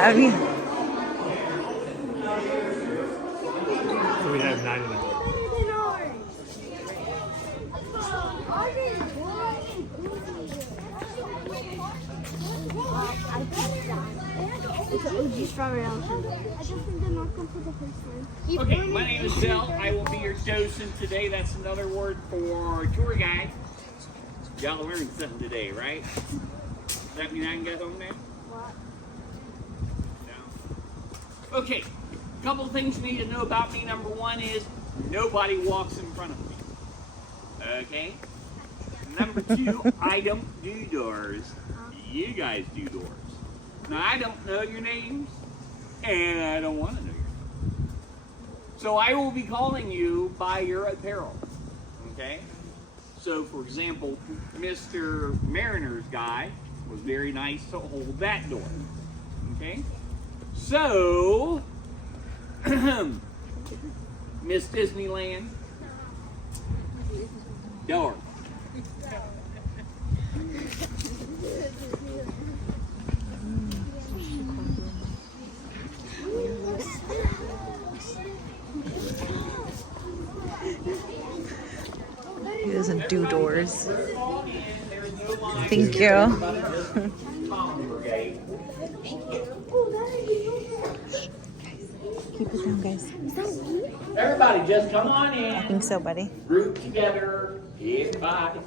Ahvniel. So we have 99. Okay, my name is Bill. I will be your docent today. That's another word for tour guide. Y'all learned something today, right? Does that mean I can get home now? What? No. Okay, a couple of things you need to know about me. Number one is nobody walks in front of me. Okay? Number two, I don't do doors. You guys do doors. Now, I don't know your names, and I don't want to know your names. So I will be calling you by your apparel. Okay? So, for example, Mr. Mariner's guy was very nice to hold that door. Okay? So, Miss Disneyland, door. He doesn't do doors. Thank you. Keep it down, guys. Everybody, just come on in. I think so, buddy. Group together. Everybody.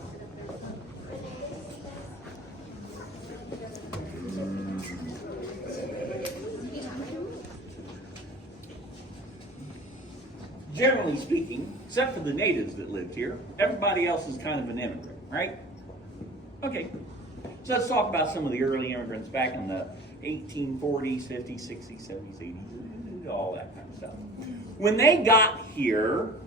Generally speaking, except for the natives that lived here, everybody else is kind of an immigrant, right? Okay, so let's talk about some of the early immigrants back in the 1840s, 50s, 60s, 70s, 80s, all that kind of stuff. When they got here,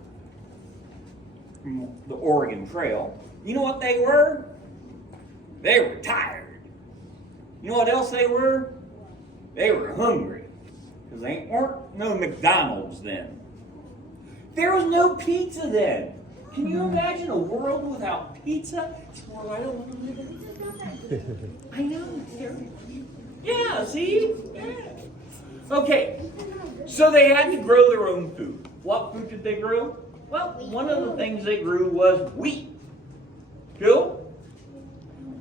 from the Oregon Trail, you know what they were? They were tired. You know what else they were? They were hungry, because they weren't no McDonald's then. There was no pizza then. Can you imagine a world without pizza? It's a world I don't want to live in. I know. Yeah, see? Yeah. Okay, so they had to grow their own food. What food did they grow? Well, one of the things they grew was wheat. Cool?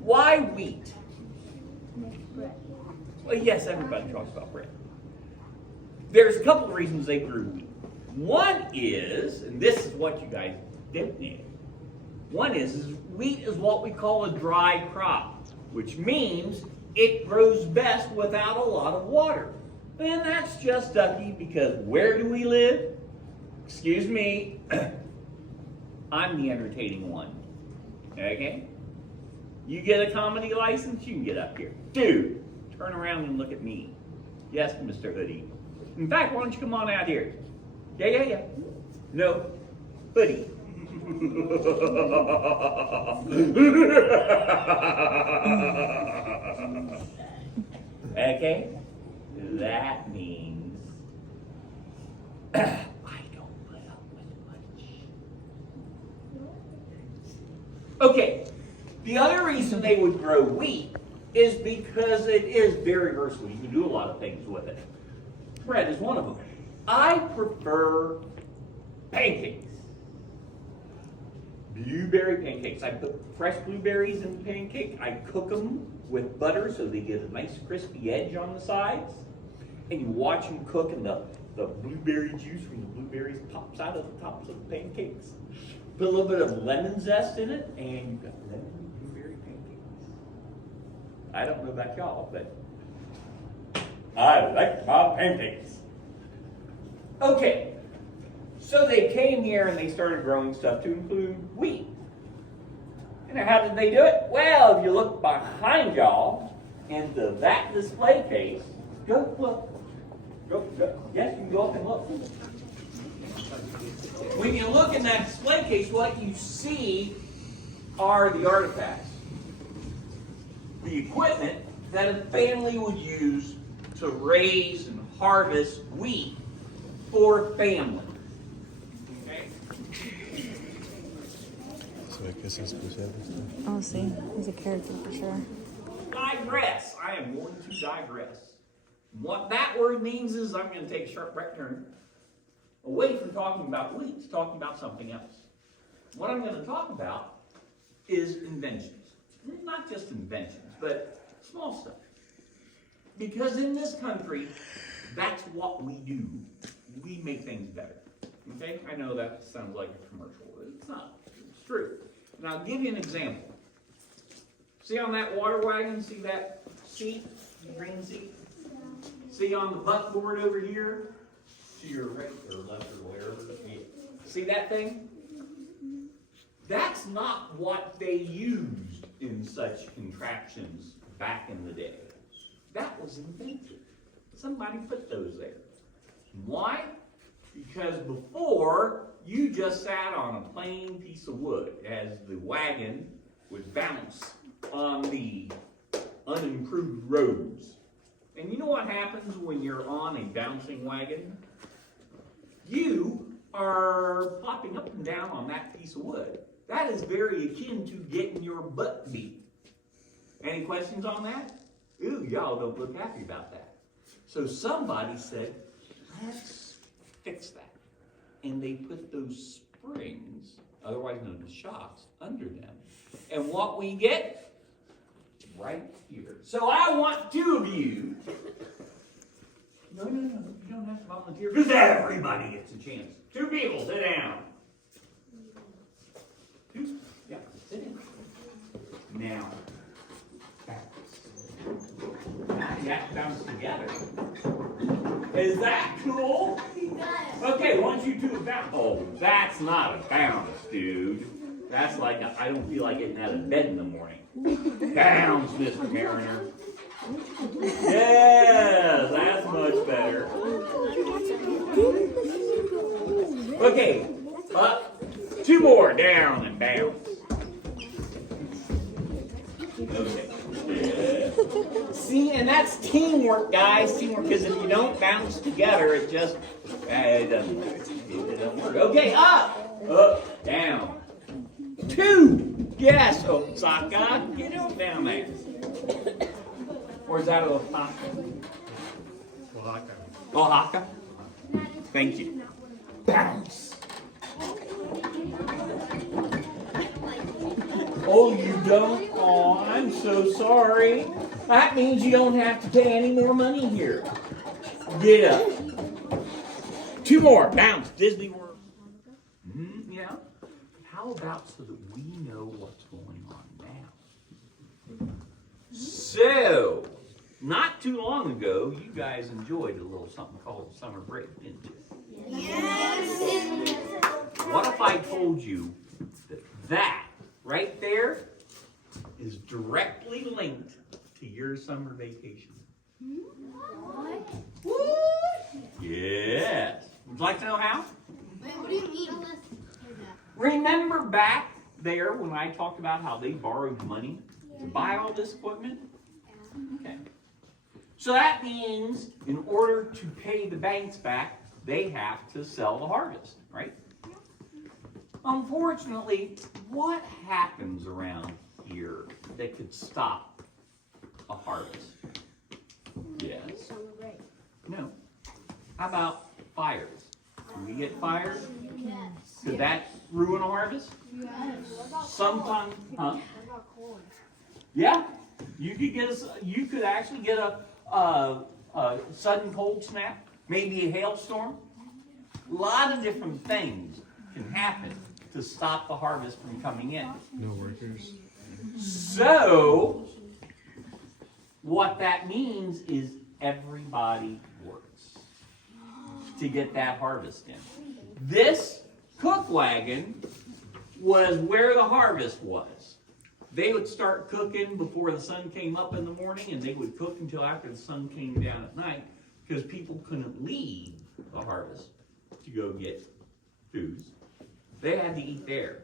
Why wheat? Well, yes, everybody talks about bread. There's a couple of reasons they grew wheat. One is, and this is what you guys didn't know, one is wheat is what we call a dry crop, which means it grows best without a lot of water. And that's just ducky because where do we live? Excuse me, I'm the entertaining one. Okay? You get a comedy license, you can get up here. Dude, turn around and look at me. Yes, Mr. Hoodie. In fact, why don't you come on out here? Yeah. No, hoodie. Okay? That means I don't put up with much. Okay, the other reason they would grow wheat is because it is very versatile. You can do a lot of things with it. Bread is one of them. I prefer pancakes. Blueberry pancakes. I put fresh blueberries in the pancake. I cook them with butter so they get a nice crispy edge on the sides. And you watch them cook and the blueberry juice from the blueberries pops out of the tops of the pancakes. Put a little bit of lemon zest in it and you've got lemon blueberry pancakes. I don't know about y'all, but I like my pancakes. Okay, so they came here and they started growing stuff to include wheat. And how did they do it? Well, if you look behind y'all into that display case, go look. Go. Yes, you can go up and look. When you look in that display case, what you see are the artifacts. The equipment that a family would use to raise and harvest wheat for family. Okay? So I guess he's special. Oh, see, he's a character for sure. Digress. I am going to digress. What that word means is I'm going to take a sharp right turn away from talking about wheat, talking about something else. What I'm going to talk about is inventions. Not just inventions, but small stuff. Because in this country, that's what we do. We make things better. Okay? I know that sounds like a commercial. It's not. It's true. And I'll give you an example. See on that water wagon, see that seat, the green seat? See on the buckboard over here, to your right or left or wherever. See that thing? That's not what they used in such contraptions back in the day. That was invented. Somebody put those there. Why? Because before, you just sat on a plain piece of wood as the wagon would bounce on the unimproved roads. And you know what happens when you're on a bouncing wagon? You are popping up and down on that piece of wood. That is very akin to getting your butt beat. Any questions on that? Ooh, y'all don't look happy about that. So somebody said, let's fix that. And they put those springs, otherwise known as shocks, under them. And what we get? Right here. So I want two of you. No, you don't have to volunteer because everybody gets a chance. Two people, sit down. Two, yeah, sit in. Now, bounce. Yeah, bounce together. Is that cool? Okay, once you two bounce. Oh, that's not a bounce, dude. That's like I don't feel like getting out of bed in the morning. Bounce, Mr. Mariner. Yes, that's much better. Okay, up, two more, down, and bounce. Okay. Yeah. See, and that's teamwork, guys. Teamwork, because if you don't bounce together, it just it doesn't work. It doesn't work. Okay, up, down. Two. Yes, Osaka. Get on down there. Or is that Osaka? Oaxaca. Oaxaca? Thank you. Bounce. Oh, you don't? Oh, I'm so sorry. That means you don't have to pay any more money here. Get up. Two more. Bounce. Disney World. Yeah. How about so that we know what's going on now? So, not too long ago, you guys enjoyed a little something called summer break, didn't you? Yes. What if I told you that right there is directly linked to your summer vacation? What? Yes. Would you like to know how? Wait, what do you mean? Remember back there when I talked about how they borrowed money to buy all this equipment? Okay. So that means in order to pay the banks back, they have to sell the harvest, right? Unfortunately, what happens around here that could stop a harvest? Yes. No. How about fires? Can we get fires? Yes. Could that ruin a harvest? Yes. Sometimes, huh? What about corn? Yeah. You could actually get a sudden cold snap, maybe a hailstorm. A lot of different things can happen to stop the harvest from coming in. No workers. So, what that means is everybody works to get that harvest in. This cook wagon was where the harvest was. They would start cooking before the sun came up in the morning, and they would cook until after the sun came down at night, because people couldn't leave the harvest to go get foods. They had to eat there.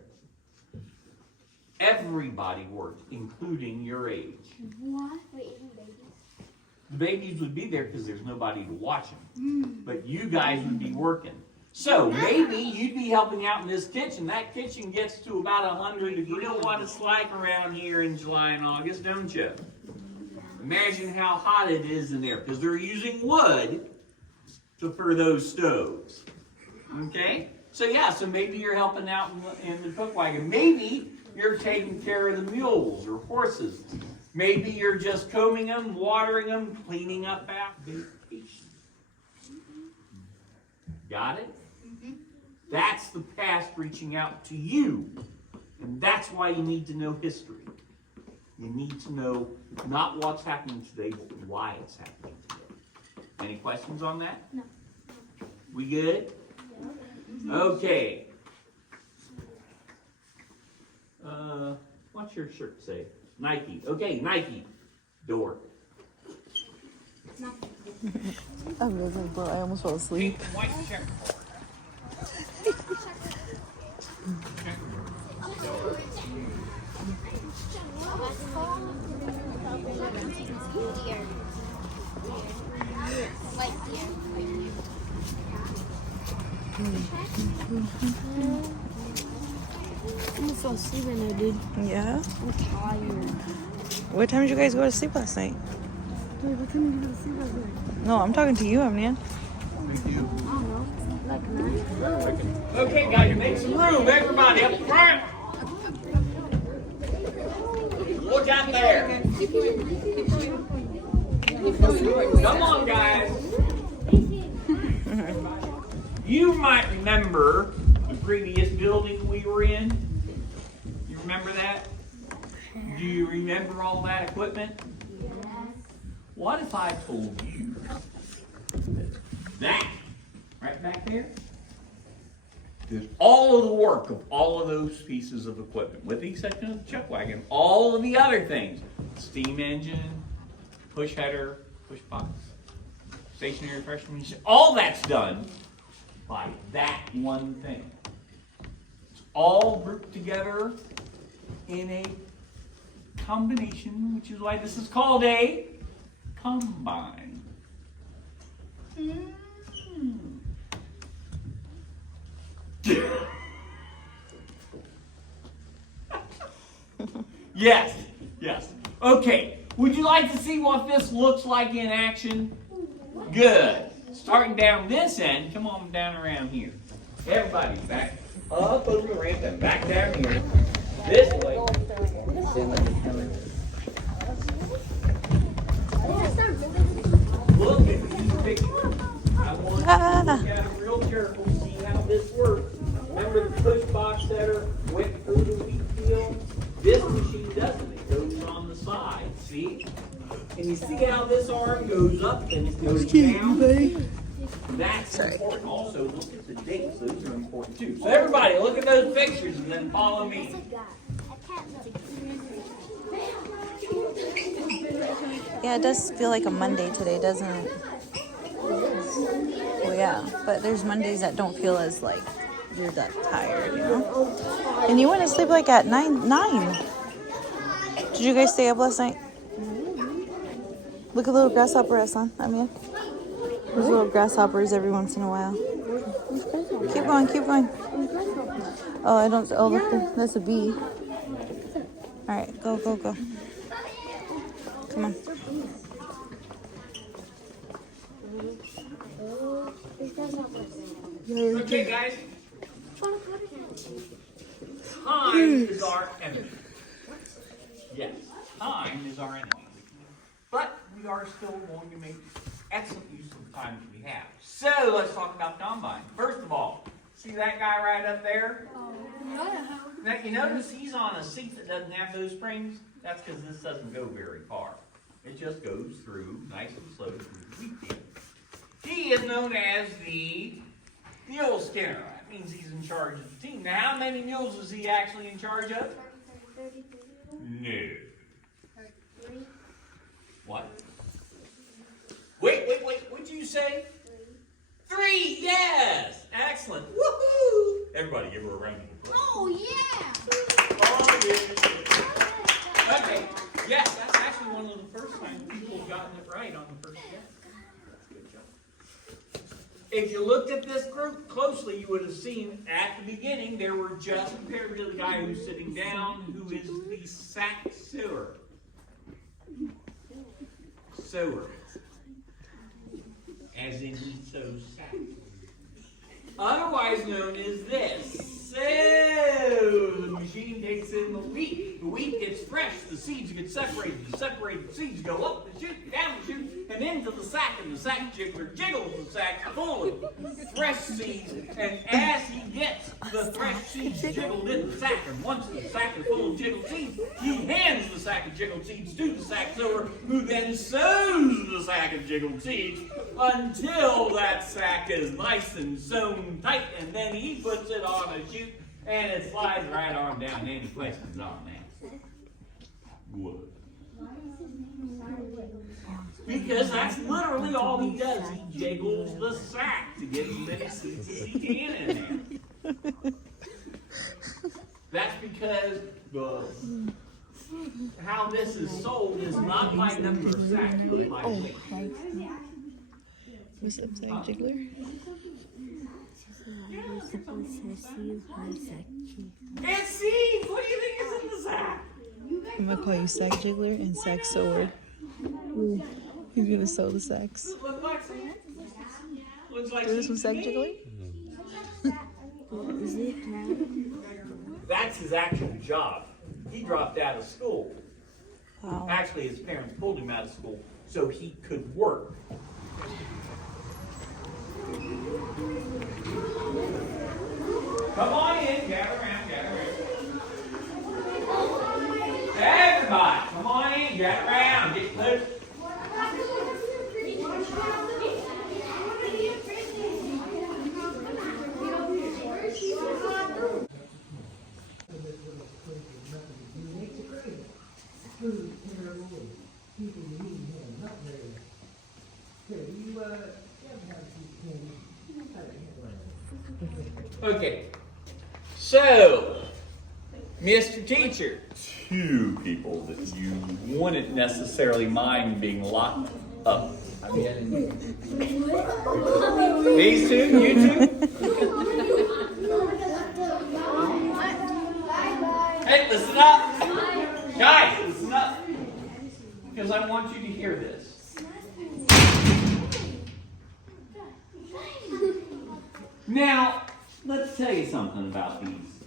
Everybody worked, including your age. What? Wait, even babies? The babies would be there because there's nobody to watch them. But you guys would be working. So maybe you'd be helping out in this kitchen. That kitchen gets to about 100 degrees. You know what it's like around here in July and August, don't you? Imagine how hot it is in there because they're using wood for those stoves. Okay? So yeah, so maybe you're helping out in the cook wagon. Maybe you're taking care of the mules or horses. Maybe you're just combing them, watering them, cleaning up after vacation. Got it? That's the past reaching out to you. And that's why you need to know history. You need to know not what's happening today, but why it's happening today. Any questions on that? No. We good? Okay. What's your shirt say? Nike. Okay, Nike. Door. I was like, bro, I almost fell asleep. Pink and white checker. Deer. White deer. I almost fell asleep in there, dude. Yeah? I'm tired. What time did you guys go to sleep last night? Dude, what time did you go to sleep last night? No, I'm talking to you, Ahvniel. Thank you. I don't know. Like 9. Okay, guys, make some room. Everybody up front. Look out there. Come on, guys. You might remember the previous building we were in. You remember that? Do you remember all that equipment? What if I told you that right back there is all of the work of all of those pieces of equipment, with the exception of the chuck wagon, all of the other things, steam engine, push header, push box, stationary refreshment machine, all that's done by that one thing. It's all grouped together in a combination, which is why this is called a combine. Yes, yes. Okay, would you like to see what this looks like in action? Good. Starting down this end, come on down around here. Everybody back up over the ramp and back down here. This way. Look at these pictures. I want you to look at them real careful, see how this works. Remember the push box setter went through the wheat field? This machine doesn't. It goes on the side, see? And you see how this arm goes up and it goes down? That's important. Also, look at the dates. Those are important too. So everybody, look at those pictures and then follow me. Yeah, it does feel like a Monday today, doesn't it? Well, yeah, but there's Mondays that don't feel as like you're that tired, you know? And you went to sleep like at 9. Did you guys stay up last night? Look at little grasshopper, Aslan. There's little grasshoppers every once in a while. Keep going, keep going. Oh, I don't. Oh, look, that's a bee. All right, go, go, go. Come on. Okay, guys. Time is our enemy. Yes, time is our enemy. But we are still going to make excellent use of the time that we have. So let's talk about combine. First of all, see that guy right up there? Now you notice he's on a seat that doesn't have those springs? That's because this doesn't go very far. It just goes through nice and slow through the wheat field. He is known as the mule skinner. That means he's in charge of the team. Now, how many mules is he actually in charge of? 33. No. 3. What? Wait, what'd you say? 3, yes! Excellent. Woohoo! Everybody give her a round of applause. Oh, yeah! Oh, yeah. Okay, yes, that's actually one of the first times people have gotten it right on the first guess. Good job. If you looked at this group closely, you would have seen at the beginning there were just compared to the guy who's sitting down, who is the sack sewer. sower. As in he sows sack. Otherwise known as this. So the machine takes in the wheat. The wheat gets fresh. The seeds get separated. The separated seeds go up the chute, down the chute, and into the sack. And the sack jiggler jiggles the sack full of fresh seeds. And as he gets the fresh seeds jiggled in the sack, and once the sack is full of jiggled seeds, he hands the sack of jiggled seeds to the sack sower, who then sows the sack of jiggled seeds until that sack is nice and sewn tight, and then he puts it on a chute and it slides right on down. Any questions on that? What? Because that's literally all he does. He jiggles the sack to get as many seeds as he can in there. That's because how this is sold is not by number of sacks, but by weight. What's up, Sack Jiggler? It's seeds! What do you think is in the sack? I'm gonna call you Sack Jiggler and Sack Sower. Ooh, he's gonna sow the sacks. Look like seeds? Looks like Is this from seeds Sack to me. Jiggler? That's his actual job. He dropped out of school. Wow. Actually, his parents pulled him out of school so he could work. Come on in, gather around, gather around. Everybody, come on in, gather around, get close. Okay, so, Mr. Teacher, two people that you wouldn't necessarily mind being locked up. I mean, these two, you two? Hey, listen up. Guys, listen up. Because I want you to hear this. Now, let's tell you something about these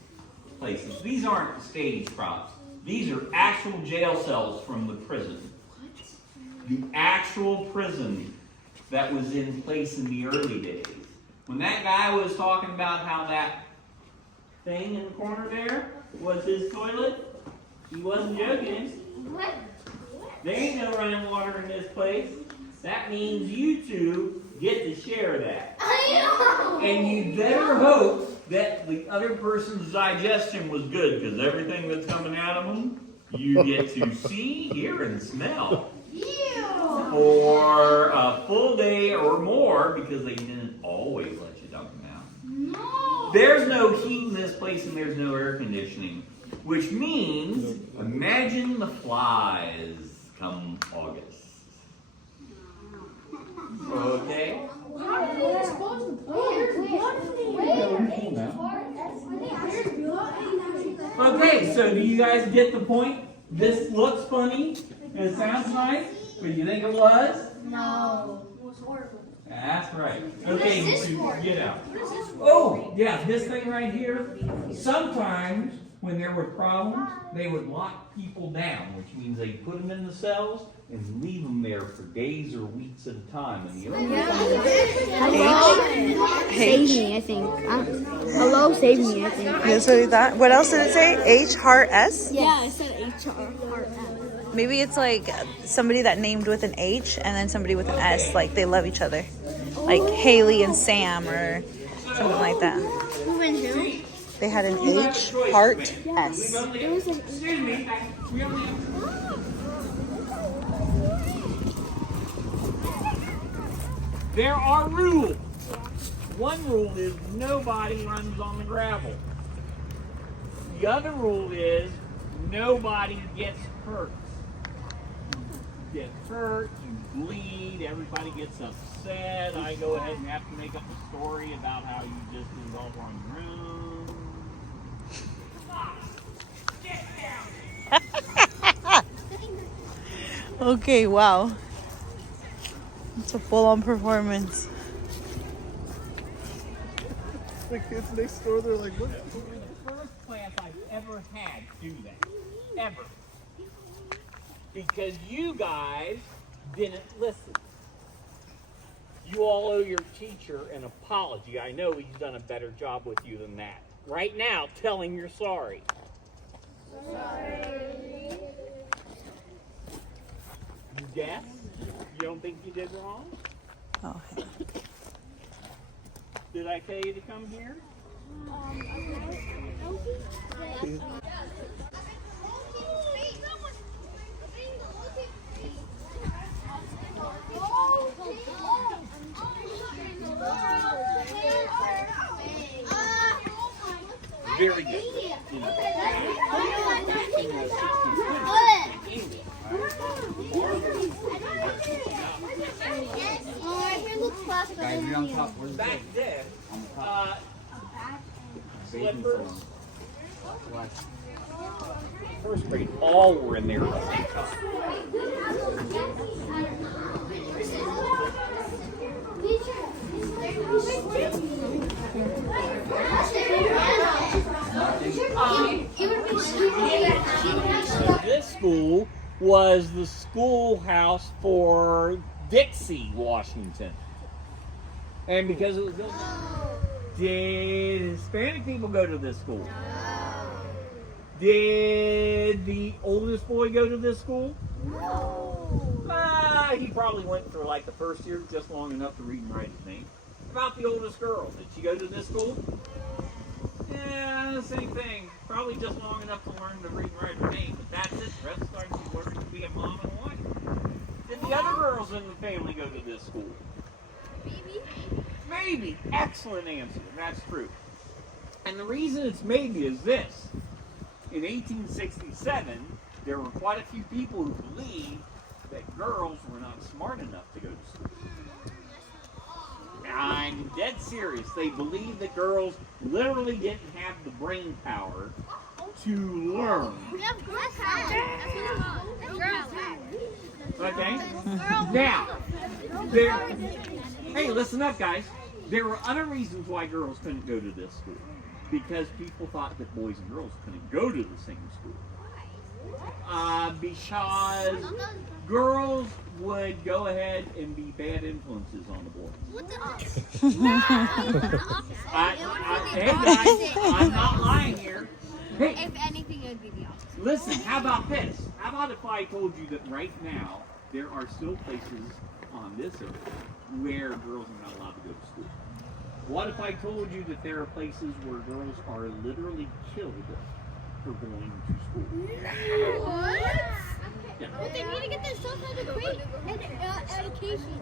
places. These aren't stage props. These are actual jail cells from the prison. The actual prison that was in place in the early days. When that guy was talking about how that thing in the corner there was his toilet, he wasn't joking. There ain't no running water in this place. That means you two get to share that. And you better hope that the other person's digestion was good, because everything that's coming out of them, you get to see, hear, and smell. For a full day or more, because they didn't always let you dump them out. No. There's no heat in this place and there's no air conditioning. Which means, imagine the flies come August. Okay? Okay, so do you guys get the point? This looks funny and it sounds nice, but you think it was? No. It was horrible. That's right. Okay, so get out. Oh, yeah, this thing right here. Sometimes when there were problems, they would lock people down, which means they put them in the cells and leave them there for days or weeks at a time. And the only Hello, save me, I think. Hello, save me, I think. That's what we thought. What else did it say? H heart S? Yeah, I said HR. Maybe it's like somebody that named with an H and then somebody with an S. Like they love each other. Like Haley and Sam or something like that. Who and who? They had an H heart S. Excuse me. There are rules. One rule is nobody runs on the gravel. The other rule is nobody gets hurt. You get hurt, you bleed, everybody gets upset. I go ahead and have to make up a story about how you just did it all on your own. Get down! Okay, wow. It's a full-on performance. The kids next door, they're like, what? First class I've ever had do that. Ever. Because you guys didn't listen. You all owe your teacher an apology. I know he's done a better job with you than that. Right now, tell him you're sorry. Sorry. You guess? You don't think you did wrong? Oh, hey. Did I tell you to come here? Very good. Back then, slippers, first grade, all were in there at the same time. This school was the schoolhouse for Dixie, Washington. And because it was built, did Hispanic people go to this school? Did the oldest boy go to this school? He probably went for like the first year, just long enough to read and write his name. About the oldest girl, did she go to this school? Yeah, same thing. Probably just long enough to learn to read and write her name, but that's it. The rest of the time she's learning to be a mom and a wife. Did the other girls in the family go to this school? Maybe. Excellent answer. That's true. And the reason it's maybe is this. In 1867, there were quite a few people who believed that girls were not smart enough to go to school. I'm dead serious. They believed that girls literally didn't have the brain power to learn. Okay? Now, hey, listen up, guys. There were other reasons why girls couldn't go to this school. Because people thought that boys and girls couldn't go to the same school. Because girls would go ahead and be bad influences on the boys. Hey guys, I'm not lying here. Hey, If anything, it would be the opposite. listen, how about this? How about if I told you that right now there are still places on this earth where girls are not allowed to go to school? What if I told you that there are places where girls are literally killed for going to school? What? Yeah. But they need to get their stuff out of the crate and education.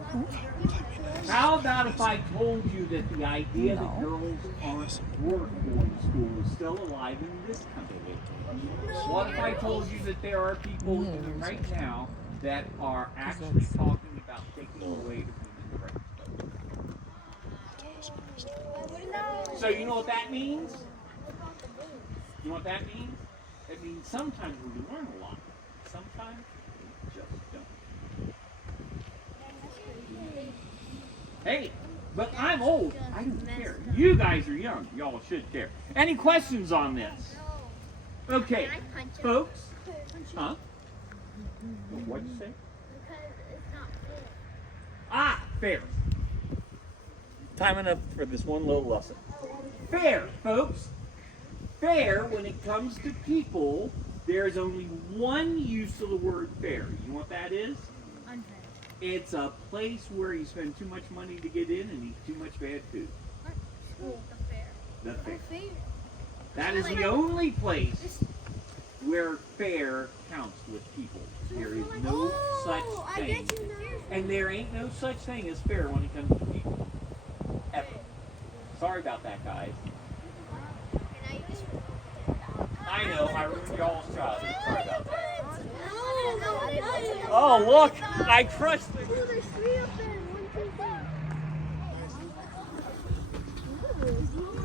How about if I told you that the idea that girls aren't worth going to school is still alive in this country? What if I told you that there are people right now that are actually talking about taking away the women's rights? So you know what that means? You know what that means? It means sometimes we learn a lot. Sometimes we just don't. Hey, but I'm old. I don't care. You guys are young. Y'all should care. Any questions on this? Okay, folks. Huh? What'd you say? Because it's not fair. Ah, fair. Time enough for this one little lesson. Fair, folks. Fair, when it comes to people, there's only one use of the word fair. You know what that is? Unfair. It's a place where you spend too much money to get in and eat too much bad food. School. The fair. The fair. Fair. That is the only place where fair counts with people. There is no such thing. And there ain't no such thing as fair when it comes to people. Ever. Sorry about that, guys. I know, I ruined y'all's childhood. Sorry about that. Oh, look! I crushed it! There's 3 up there. 1, 2, 3.